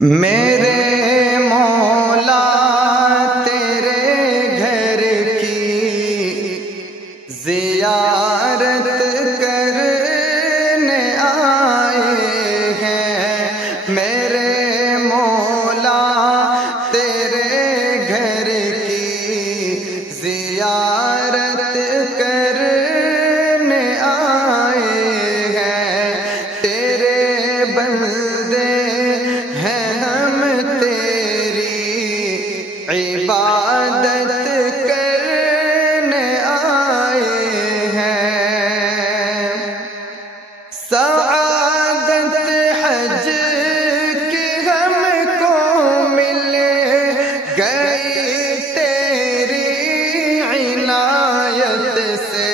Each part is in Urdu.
میرے مولا تیرے گھر کی زیارت کرنے آئے ہیں۔ میرے مولا تیرے گھر کی زیارت کرنے آئے ہیں۔ تیرے بندے عبادت کرنے آئے ہیں۔ سعادت حج کی ہم کو مل گئی تیری عنایت سے۔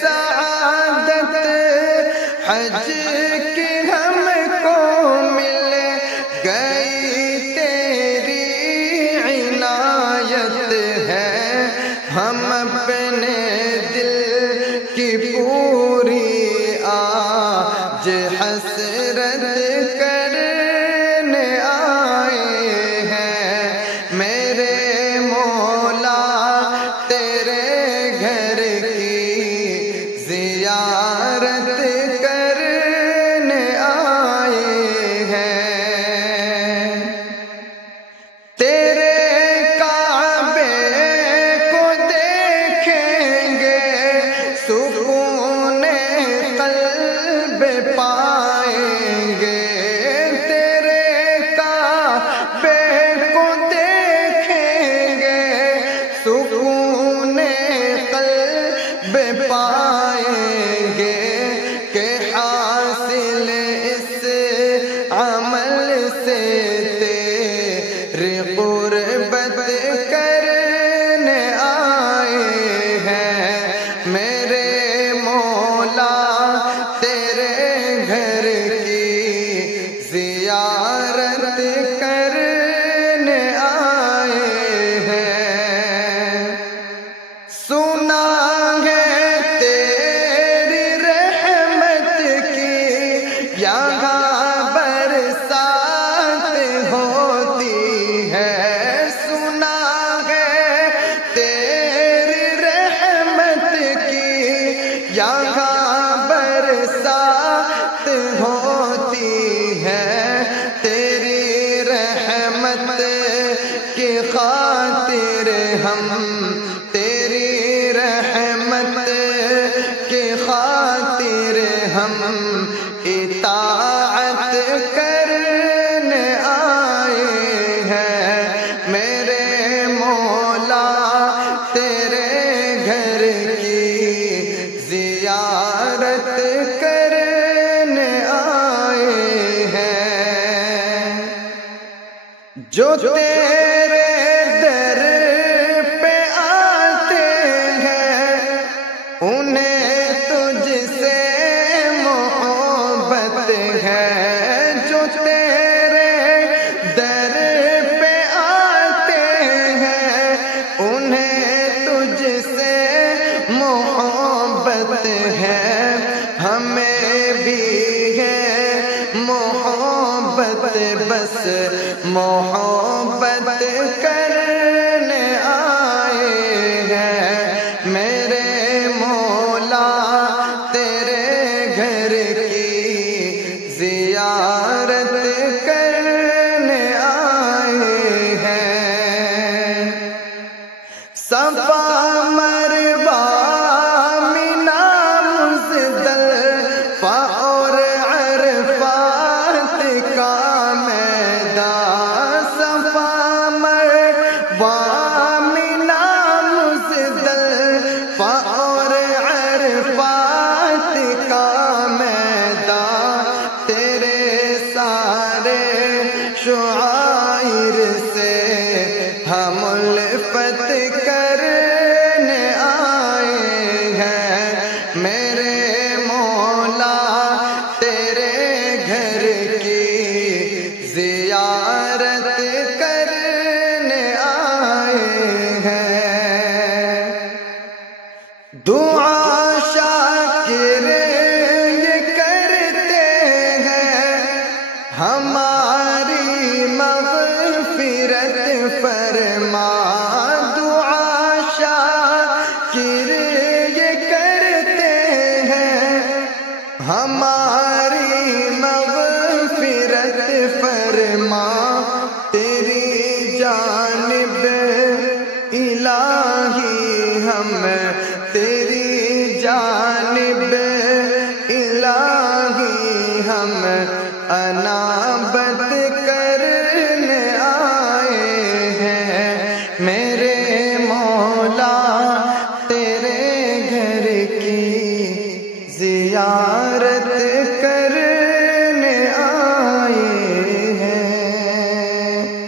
سعادت حج کی ہم کو مل گئی ہے۔ ہم اپنے دل کی پوری آج حسرت کرنے آئے ہیں۔ میرے مولا تیرے گھر کی زیارت کرنے آئے ہیں۔ تیرے سکون قلب پائیں گے۔ تیرے کعبے کو دیکھیں گے، سکون قلب پائیں گے کہ حاصل اس عمل سے تیری قربت کرنے آئے ہیں۔ میرے مولا تیرے گھر کی زیارت کرنے آئے ہیں۔ سنا ہے تیری رحمت کی یہاں برسات ہوتی ہے۔ سنا ہے تیری رحمت کی یہاں برسات ہوتی ہے۔ تیری رحمت کی خاطر ہم، تیری رحمت کی خاطر ہم اطاعت کرنے آئے ہیں۔ میرے مولا تیرے گھر کی زیارت کرنے آئے ہیں۔ جو تیرے در پہ آتے ہیں انہیں تجھ سے محبت ہے۔ جو تیرے در پہ آتے ہیں انہیں تجھ سے محبت ہے۔ ہمیں بھی ہے محبت، بس محبت کرنے آئے ہیں۔ میرے مولا تیرے گھر کی زیارت کرنے آئے ہیں۔ صفا مروا اور عرفات کا میدان، صفا مروا منا مزدلفہ اور عرفات کا میدان، تیرے سارے شعائر سے ہم الفت کرنے آئے ہیں۔ میرے مولا تیرے گھر کی زیارت کرنے آئے ہیں۔ دعا شاکر یہ کرتے ہیں ہماری ہماری مغفرت فرما، تیری جانب الہی ہم تیری جانب